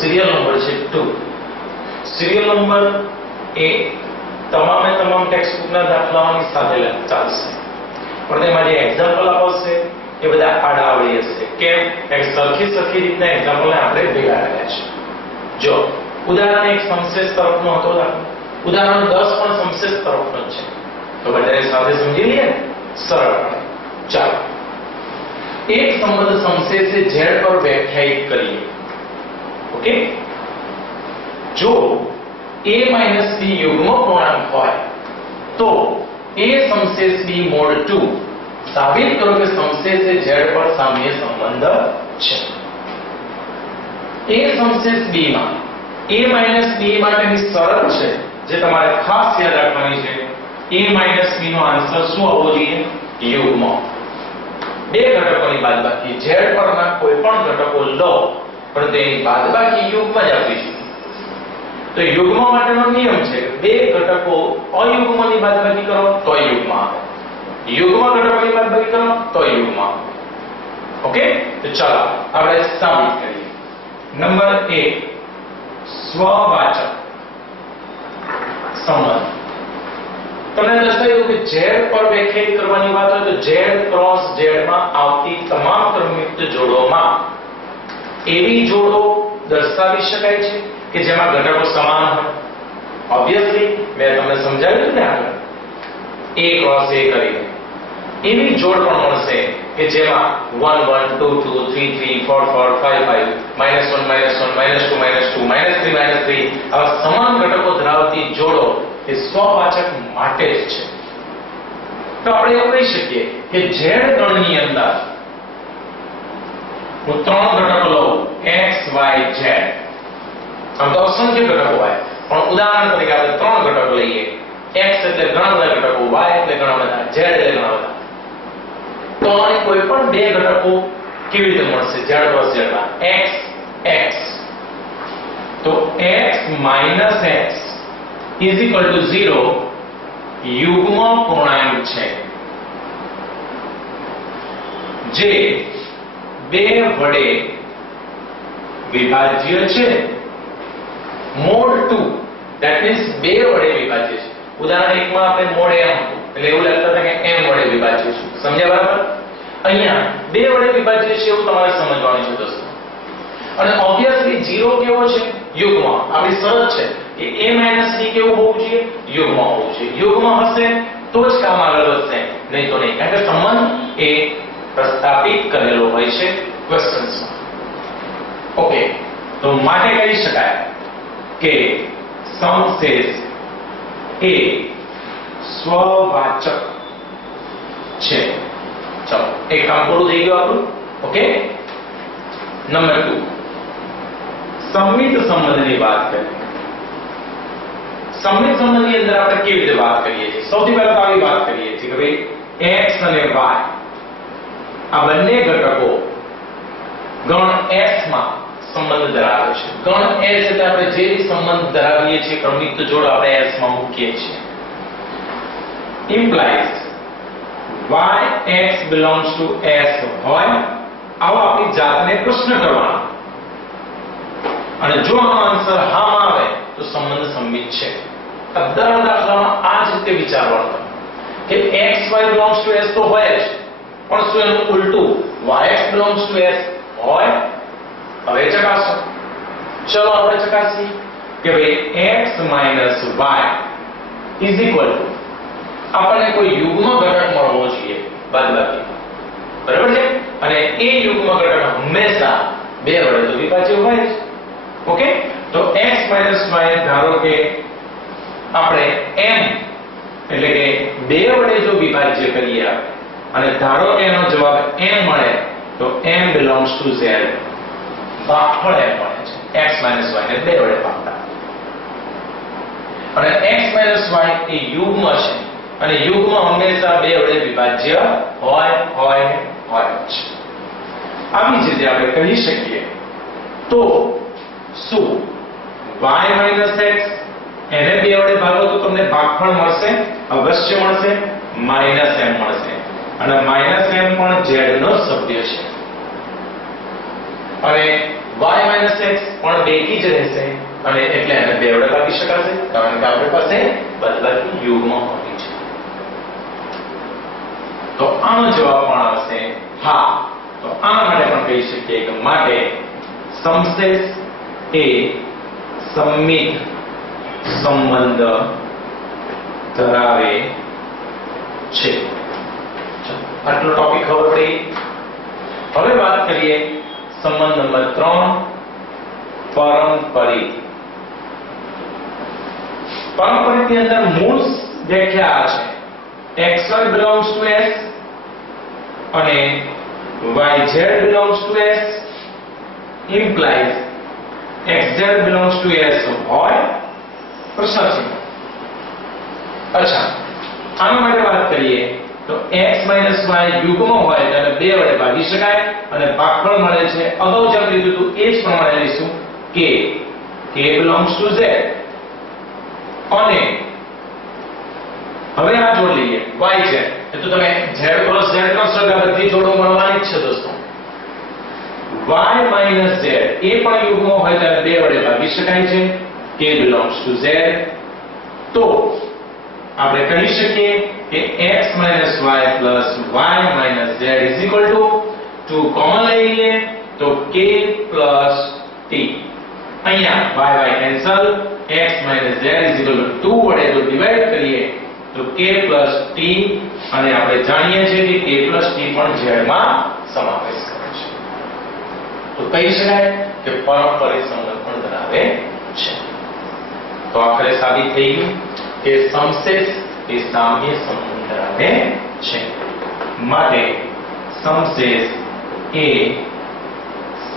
Serial number છે 2. Serial number એ તમામે તમામ ટેક્સ્ટ બુકના દાખલાઓની સાથે ચાલશે, પણ તેમાં જે એક્ઝામ્પલ આપશે એ બધા આડાવડી હશે. કેમ? એક સરખી રીતના એક્ઝામ્પલને આપણે ભેગા કર્યા છે. જો ઉદાહરણ એક સમશેષ તરફનો હતો દાખલો, ઉદાહરણ 10 પણ સમશેષ તરફનો જ છે, તો બંને સાથે સમજી લઈએ ને સરળ પડે. ચાલો એક સંબંધ સમશેષે z પર વ્યાખ્યાયિત કરીએ. ઓકે, જો a b યુગ્મ પૂર્ણાંક હોય તો a સમશેષ b mod 2 સાબિત કરો કે સમશેષ એ z પર સામ્ય સંબંધ છે. a સમશેષ b માં a b માટેની શરત છે જે તમારે ખાસ યાદ રાખવાની છે. a b નો આન્સર શું આવવો જોઈએ? યુગ્મ. બે ઘટકોની બાદબાકી z પરના કોઈ પણ ઘટકો લો પણ તેની બાદબાકી યુગ્મ જ આપવી છે. તો યુગ્મ માટેનો નિયમ છે કે બે ઘટકો અયુગ્મની બાદબાકી કરો તો યુગ્મ આવે, યુગ્મ ઘટકોની બાદબાકી કરો તો યુગ્મ આવે. ઓકે, તો ચાલો આપણે સાબિત કરીએ. નંબર 1 સ્વવાચક સંબંધ. તમને દર્શાવ્યું કે z પર વ્યાખ્યાયિત કરવાની વાત હોય તો z ક્રોસ z માં આવતી તમામ ક્રમયુક્ત જોડોમાં એવી જોડો દર્શાવી શકાય છે કે જેમાં ઘટકો સમાન હોય. ઓબ્વિયસલી મેં તમને સમજાવ્યું ને આગળ a ક્રોસ a કરીને એવી જોડ પણ મળશે કે જેમાં 1 1 2 2 3 3 4 4 5 5 -1 -1 -2 -2 -3 -3 આવા સમાન ઘટકો ધરાવતી જોડો એ સ્વવાચક માટે જ છે. તો આપણે એવું કહી શકીએ કે z ગણની અંદર હું 3 ઘટકો લઉં x y z. આમ તો અસંખ્ય ઘટકો હોય પણ ઉદાહરણ તરીકે આપણે 3 ઘટકો લઈએ. x એટલે ઘણા બધા ઘટકો, y એટલે ઘણા બધા, z એટલે ઘણા બધા. તો આને કોઈ પણ બે ઘટકો કેવી રીતે મળશે? z plus z માં x x. તો x - x is equal to 0 યુગ્મ પૂર્ણાંક છે જે 2 વડે વિભાજ્ય છે. mod 2 that means 2 વડે વિભાજ્ય છે. ઉદાહરણ 1 માં આપણે mod m હતું એટલે એવું લાગતું હતું કે m વડે વિભાજ્ય છે. સમજ્યા બરાબર? અહીંયા 2 વડે વિભાજ્ય છે એવું તમારે સમજવાનું છે દોસ્તો. અને ઓબ્વિયસલી 0 કેવો છે? યુગ્મ. આપણી શરત છે કે a b કેવું હોવું જોઈએ? યુગ્મ હોવું જોઈએ. યુગ્મ હશે તો જ કામ આગળ વધશે, નહીં તો નહીં. કારણ કે સંબંધ એ પ્રસ્થાપિત કરેલો હોય છે ક્વેશ્ચન્સમાં. ઓકે, તો માટે કહી શકાય કે સમશેષ એ સ્વવાચક છે. ચાલો એક કામ પૂરું થઈ ગયું આપણું. ઓકે, નંબર 2 સંમિત સંબંધની વાત કરીએ. સંમિત સંબંધની અંદર આપણે કેવી રીતે વાત કરીએ છીએ? સૌથી પહેલા તો આવી વાત કરીએ છીએ કે ભાઈ x અને y આ બંને ઘટકો ગણ s માં સંબંધ ધરાવે છે. ગણ s એટલે આપણે જે સંબંધ ધરાવીએ છીએ ક્રમયુક્ત જોડો આપણે s માં મૂકીએ છીએ. implies y x belongs to s હોય આવો આપણી જાતને પ્રશ્ન કરવાનો, અને જો આનો આન્સર હા માં આવે તો સંબંધ સંમિત છે. અદરના દાખલામાં આ જ રીતે વિચારવાનું કે x y belongs to s તો હોય જ, પણ શું એનું ઉલટું y x belongs to s હોય? હવે ચકાસો. ચલો આપણે ચકાસીએ કે ભાઈ x - y is equal to આપણને કોઈ યુગ્મ ઘટક મળવો જોઈએ બાદબાકી, બરાબર છે? અને એ યુગ્મ ઘટક હંમેશા 2 વડે તો વિભાજ્ય હોય જ. ઓકે, તો x - y ધારો કે આપણે m એટલે કે 2 વડે જો વિભાજ્ય કરીએ અને ધારો કે એનો જવાબ m મળે તો m belongs to z. ભાગફળ m મળે છે x - y ને 2 વડે ભાગતા. અને x - y એ યુગ્મ છે અને યુગ્મ હંમેશા 2 વડે વિભાજ્ય હોય જ. આવી જ રીતે આપણે કહી શકીએ તો શું y - x એને 2 વડે ભાગો તો તમને ભાગફળ મળશે, અવશ્ય મળશે, -m મળશે. અને -m પણ z નો સભ્ય છે. અને y - x પણ બેકી જ રહેશે અને એટલે એને 2 વડે ભાગી શકાશે કારણ કે આપણી પાસે બાદબાકી યુગ્મ હોવી છે. તો આનો જવાબ પણ આવશે હા. તો આના માટે પણ કહી શકીએ કે માટે સમશેષ એ સંમિત સંબંધ ધરાવે છે. આટલો ટોપિક ખબર પડી. હવે વાત કરીએ સંબંધ નંબર 3 પારંપરિક. પારંપરિકની અંદર મૂળ વ્યાખ્યા છે xy belongs to s અને yz belongs to s implies xz belongs to s હોય પ્રશ્ન છે. અચ્છા, આના માટે વાત કરીએ તો x - y યુગ્મ હોય ત્યારે 2 વડે ભાગી શકાય અને ભાગફળ મળે છે. અગાઉ જેમ લીધું હતું એ જ પ્રમાણે લઈશું કે k belongs to z અને હવે આ જોડ લઈએ yz. એ તો તમે z cross z કરશો એટલે બધી જોડો મળવાની જ છે દોસ્તો. y - z એ પણ યુગ્મ હોય ત્યારે 2 વડે ભાગી શકાય છે. k belongs to z. તો આપણે કહી શકીએ કે x - y - z is equal to 2 common લઈએ તો k t. અહીંયા y cancel, x - z is equal to 2 વડે જો ડિવાઈડ કરીએ તો k t અને આપણે જાણીએ છીએ કે k t પણ z માં સમાવેશ કરે છે. તો કહી શકાય કે પારંપરિક સંબંધ પણ ધરાવે છે. તો આખરે સાબિત થઈ ગયું કે સમશેષ એ સામ્ય સંબંધ ધરાવે છે. માટે સમશેષ એ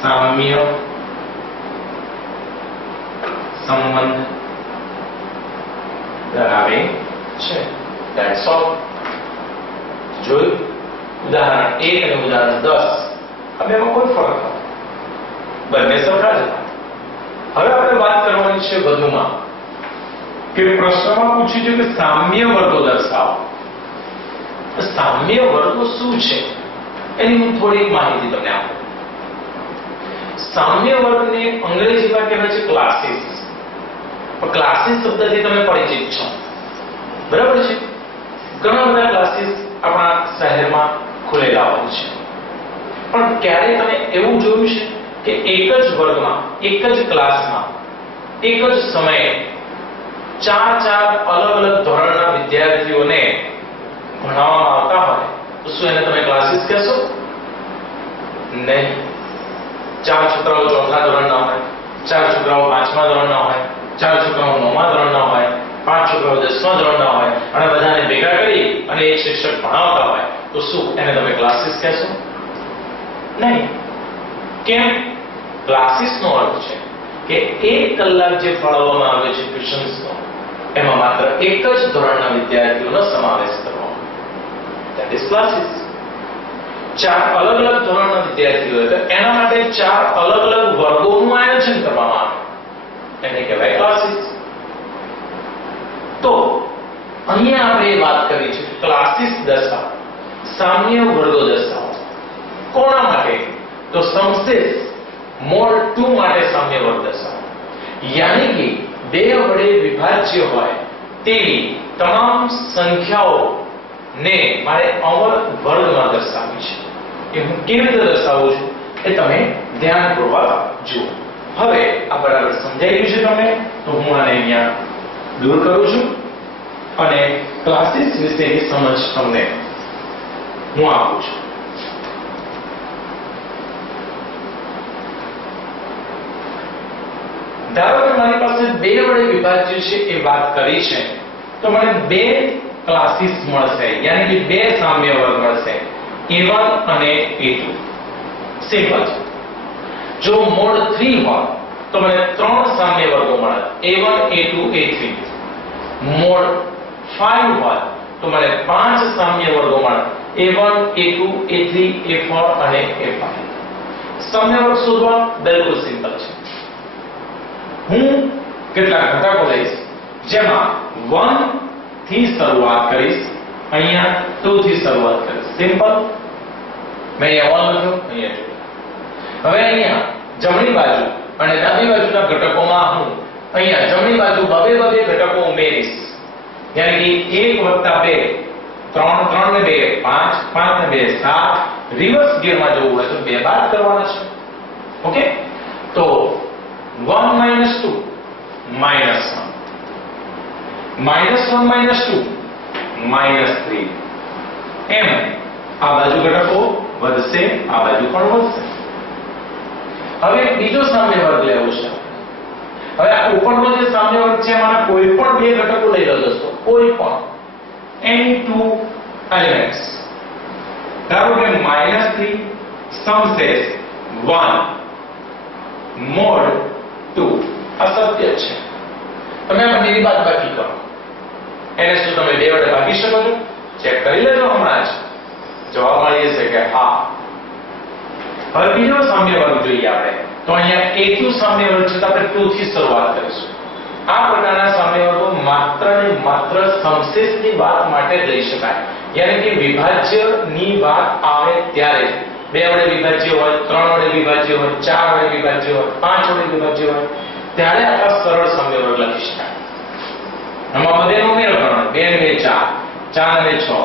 સામ્ય સંબંધ ધરાવે છે. That's all. જોયું ઉદાહરણ 1 અને ઉદાહરણ 10 આ બેમાં કોઈ ફરક નથી, બંને સરખા જ હતા. હવે આપણે વાત કરવાની છે વધુમાં કે પ્રશ્નમાં પૂછ્યું છે કે સામ્ય વર્ગો દર્શાવો. સામ્ય વર્ગો શું છે એની હું થોડી માહિતી તમને આપું. સામ્ય વર્ગને અંગ્રેજીમાં કહેવાય છે ક્લાસીસ. ક્લાસીસ શબ્દથી તમે પરિચિત છો, બરાબર છે? ઘણા બધા ક્લાસીસ આપણા શહેરમાં ખુલેલા હોય છે, પણ ક્યારે તમે એવું જોયું છે કે એક જ વર્ગમાં, એક જ ક્લાસમાં, એક જ સમયે 4 અલગ અલગ ધોરણના વિદ્યાર્થીઓને ભણાવવામાં આવતા હોય તો શું એને તમે ક્લાસીસ કહેશો? નહીં. 4 છોકરાઓ 4થા ધોરણના હોય, 4 છોકરાઓ 5મા ધોરણના હોય, 4 છોકરાઓ 9મા ધોરણના હોય, 5 છોકરાઓ 10મા ધોરણના હોય અને બધાને ભેગા કરી અને એક શિક્ષક ભણાવતા હોય તો શું એને તમે ક્લાસીસ કહેશો? નહીં. કેમ? ક્લાસીસનો અર્થ છે કે 1 કલાક જે ભણાવવામાં આવે છે ટ્યુશન્સનો એમાં માત્ર એક જ ધોરણના વિદ્યાર્થીઓનો સમાવેશ કરવાનો. That is classes. 4 અલગ અલગ ધોરણના વિદ્યાર્થીઓ હોય તો એના માટે 4 અલગ અલગ વર્ગોનું આયોજન કરવામાં આવે એને કહેવાય ક્લાસીસ. તો અહીંયા આપણે વાત કરી છે ક્લાસીસ દર્શાવો, સામ્ય વર્ગો દર્શાવો. કોના માટે? તો સમશેષ મોડ 2 માટે સામ્ય વર્ગ દર્શાવો. યાની કે 2 વડે વિભાજ્ય હોય તેવી તમામ સંખ્યાઓને મારે અમર વર્ગમાં દર્શાવવી છે. એ હું કેવી રીતે દર્શાવું છું એ તમે ધ્યાનપૂર્વક જુઓ. હવે આ બરાબર સમજાઈ ગયું છે તમને? તો હું આને અહીંયા દૂર કરું છું અને ક્લાસીસ વિશેની સમજ તમને હું આપું છું. ધારો કે મારી પાસે 2 વડે વિભાજ્ય છે એ વાત કરી છે તો મને 2 ક્લાસીસ મળશે, યાની કે 2 સામ્ય વર્ગ મળશે, A1 અને A2. સિમ્પલ. જો મોડ 3 હોય તો મને 3 સામ્ય વર્ગો મળે, A1 A2 A3. મોડ 5 હોય તો મને 5 સામ્ય વર્ગો મળે, A1 A2 A3 A4 અને A5. સામ્ય વર્ગ શોધવા બિલકુલ સિમ્પલ છે. હું કેટલાક ઘટકો લઈશ જેમાં 1 થી શરૂઆત કરીશ, અહીંયા 2 થી શરૂઆત કરીશ. સિમ્પલ. મેં અહીંયા 1 લખ્યો, અહીંયા 2. હવે અહીંયા જમણી બાજુ અને ડાબી બાજુના ઘટકોમાં હું અહીંયા જમણી બાજુ બે ઘટકો ઉમેરીશ, યાની કે 1 + 2 3 3 ને 2 5 5 ને 2 7, રિવર્સ ગિયરમાં જવું હોય તો 2 બાદ કરવાના છે. ઓકે, તો 1 - 2 -1, -1 - 2 -3, એમ આ બાજુ ઘટકો વધશે, આ બાજુ પણ વધશે. હવે બીજો સામ્ય વર્ગ લેવો છે. હવે આ ઉપરનો જે સામ્ય વર્ગ છે એમાં કોઈ પણ બે ઘટકો લઈ લો દોસ્તો, કોઈ પણ any two elements. ધારો કે -3 સમશેષ 1 mod 2 આ સત્ય છે. તમે આ બંનેની બાદબાકી કરો, એને શું તમે 2 વડે ભાગી શકો છો? ચેક કરી લેજો હમણાં જ, જવાબ મળી જશે કે હા. હવે બીજો સામ્ય વર્ગ જોઈએ આપણે, તો અહીંયા એકનું સામ્ય વર્ગ છે તો આપણે 2 થી શરૂઆત કરીશું. આ પ્રકારના સામ્ય વર્ગો માત્ર ને માત્ર સમશેષની વાત માટે જ લઈ શકાય, યાની કે વિભાજ્યની વાત આવે ત્યારે 2 વડે વિભાજ્ય હોય, 3 વડે વિભાજ્ય હોય, 4 વડે વિભાજ્ય હોય, 5 વડે વિભાજ્ય હોય, ત્યારે આવા સરળ સામ્ય વર્ગ લખી શકાય. આમાં બધેનો ઉમેરો કરવાનો, 2 ને 2 4 ને 6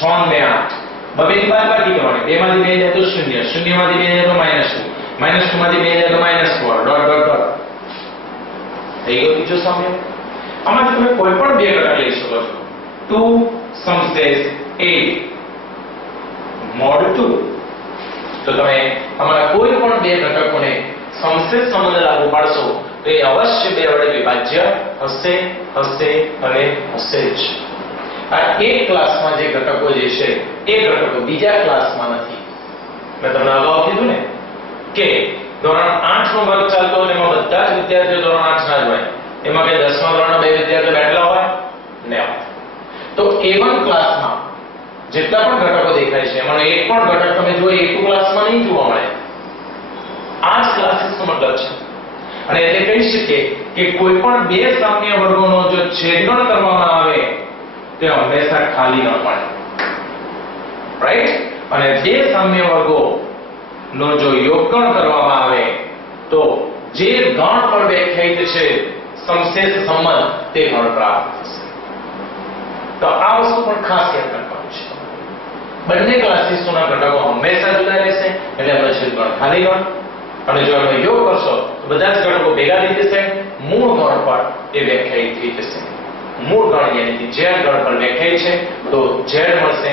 6 ને 8, બબેની બાદબાકી કરવાની, 2 માંથી 2 જાય તો 0 0 માંથી 2 જાય તો -2 -2 માંથી 2 જાય તો -4 ડોટ ડોટ ડોટ. થઈ ગયો બીજો સામ્ય. આમાંથી તમે કોઈ પણ બે ઘટક લઈ શકો છો. 2 સમશેષ 8 mod 2, તો તમે આમાં કોઈ પણ બે ઘટકોને સમશેષ સંબંધ લાગુ પાડશો તો એ અવશ્ય 2 વડે વિભાજ્ય હશે હશે અને હશે જ. આ એક ક્લાસમાં જે ઘટકો જે છે એ ઘટકો બીજા ક્લાસમાં નથી. મેં તમને અગાઉ કીધું ને કે ધોરણ 8 નો વર્ગ ચાલતો હોય એમાં બધા જ વિદ્યાર્થીઓ ધોરણ 8 ના જ હોય, એમાં કે 10મા ધોરણના બે વિદ્યાર્થીઓ બેઠેલા હોય ને હોય. તો A1 ક્લાસમાં જેટલા પણ ઘટકો દેખાય છે એમાંનો એક પણ ઘટક તમે જો A2 ક્લાસમાં નહીં જોવા મળે. આ જ ક્લાસીસનો મતલબ છે. અને એટલે કહી શકીએ કે કોઈ પણ બે સામ્ય વર્ગોનો જો છેદગણ કરવામાં આવે તે હંમેશા ખાલી ન મળે, રાઈટ? અને બે સામ્ય વર્ગો નો જો યોગગણ કરવામાં આવે તો જે ગણ પર વ્યાખ્યાયિત છે સમશેષ સંબંધ તે ગણ પ્રાપ્ત થશે. તો આ વસ્તુ પણ ખાસ યાદ રાખવાનું છે. બંને ક્લાસીસોના ઘટકો હંમેશા જુદા રહેશે, એટલે આપણે છેદગણ ખાલી ગણ, અને જો આપણે યોગ કરશો તો બધા જ ઘટકો ભેગા થઈ જશે, મૂળ ગણ પર એ વ્યાખ્યાયિત થઈ જશે. મૂળ ગણ યાની કે z ગણ પર વ્યાખ્યાયિત છે તો z મળશે,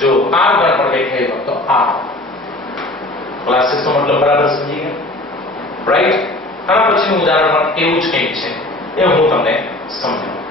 જો આ ગણ પર વ્યાખ્યાયિત હોય તો આ. ક્લાસીસનો મતલબ બરાબર સમજી ગયા, રાઈટ? આના પછીનું ઉદાહરણ પણ એવું જ કંઈક છે, એ હું તમને સમજાવું.